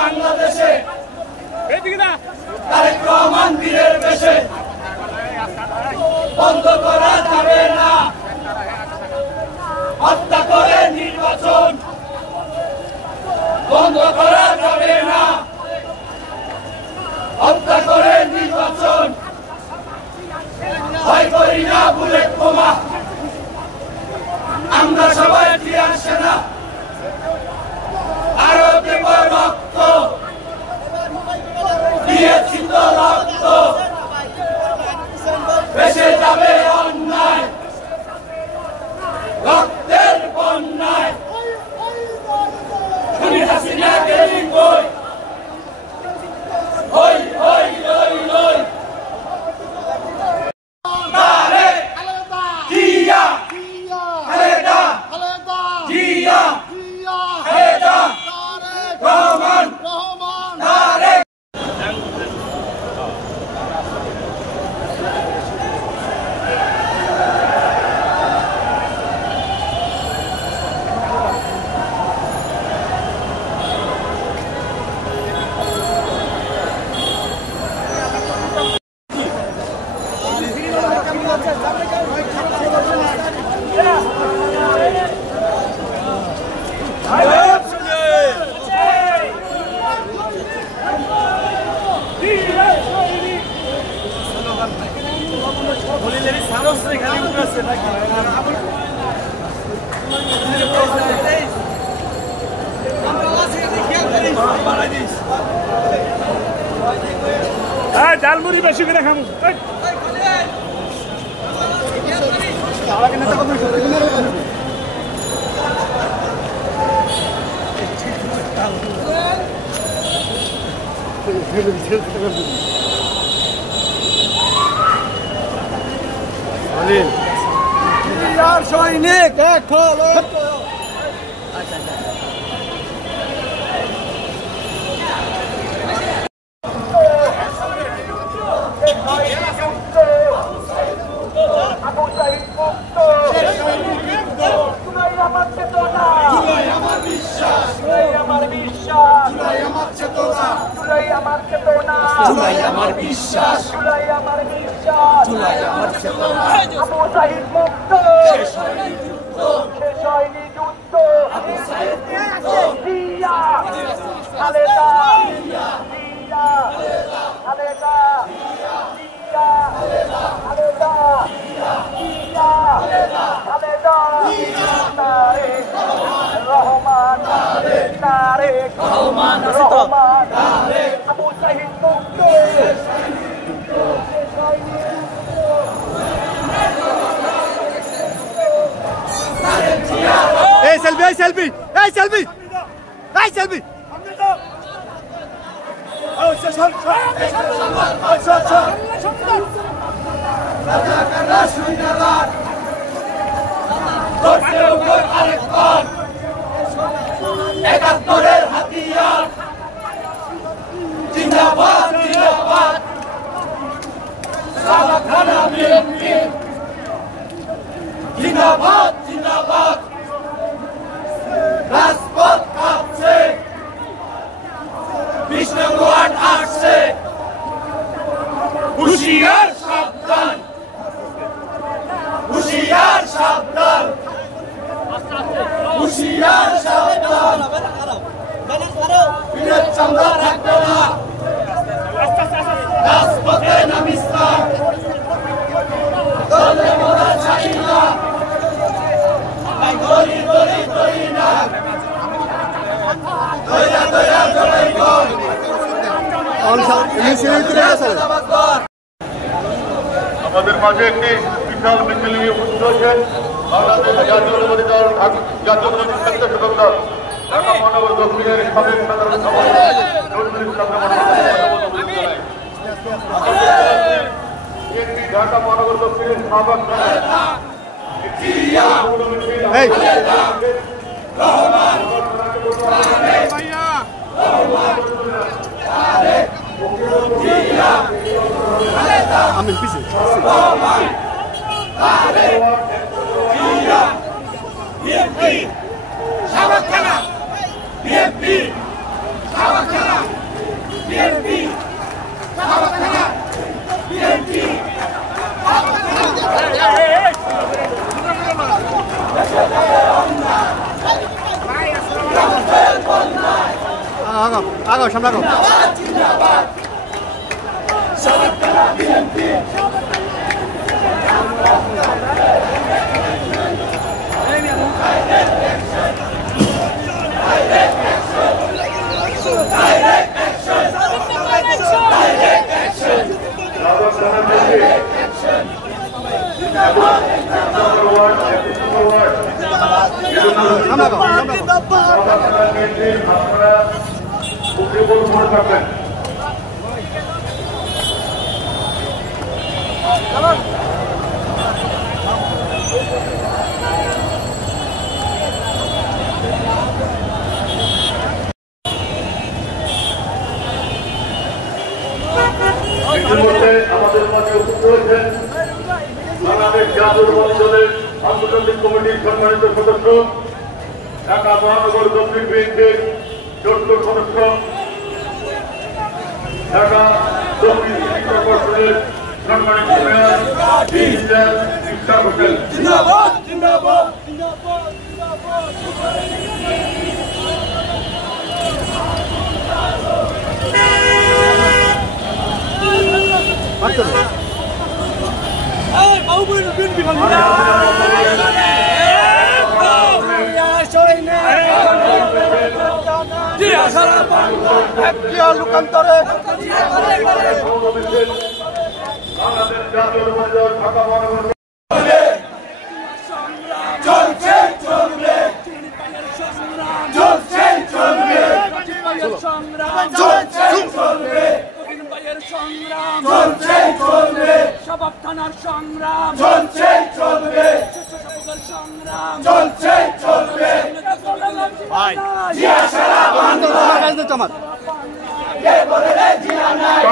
বাংলাদেশে তারেক রহমান বীরের বেশে বন্ধ করা যাবে না, হত্যা করে নির্বাচন বন্ধ করা যাবে না, হত্যা করে নির্বাচন ভয় করি না বুলেট বোমা, আমরা সবাই টিয়ার সেনা, আরো দেব রক্ত, দিয়েছি তো রক্ত, বেঁচে যাবে অন্যায়, রক্তের বন্যায়, খুনি হাসিনাকে লিঙ্গই, হই হই লই লই, তারেক জিয়া খালেদা জিয়া খালেদা রহমান তারেক। ডালমুড়ি বেশি করে খামু সৈনিক আমার বিশ্বাস, আমার বিশ্বাস, আমার চেতনা, আবু সাঈদ মুক্ত, শেষ হয়নি যুদ্ধ, আবু সাঈদ মুক্ত, জিয়া খালেদা জিয়া খালেদা জিয়া খালেদা জিয়া খালেদা তারেক রহমান তারেক রহমান আবু সাঈদ মুক্ত, এই সেলফি এই সেলফি এই সেলফি এই সেলফি একাত্তরের হাতিয়ার জিন্দাবাদ জিন্দাবাদ, সারা খানা বিএনপি জিন্দাবাদ জিন্দাবাদ, রাজপথ কাঁপছে আমাদের মাঝে একটি বিশাল মিছিল নিয়ে উপস্থিত হয়েছেন বাংলাদেশ জাতীয়তাবাদী দল জাতীয়তাবাদী ছাত্র যুবক দল ঢাকা মহানগর দক্ষিণের সাবেক সাধারণ সম্পাদক নজরুল ইসলাম ঢাকা মহানগর দক্ষিণের সাবেক আমিন পিছে আগাও সামনে আগাও আমাদের মাঝে উপস্থিত হয়েছেন বাংলাদেশ জাতীয়তাবাদী দলের আন্তর্জাতিক কমিটির সম্মানিত সদস্য ঢাকা মহানগর দক্ষিণ বিএনপির ছোট্ট সদস্য ঢাকা দক্ষিণ সিটি কর্পোরেশনের সম্মানিত মেয়র ইশরাক হোসেন। জিন্দাবাদ জিন্দাবাদ লোকান্তরে বাংলাদেশ জাতীয়তাবাদী দল ঢাকা মহানগর চলছে চলবে চলছে চলবে চলছে চলবে চলছে চলবে সবাব থানার সংগ্রাম চলছে চলবে চলছে চলবে জিয়া সারা বাংলা আমার কে বলে রে জিয়া নাই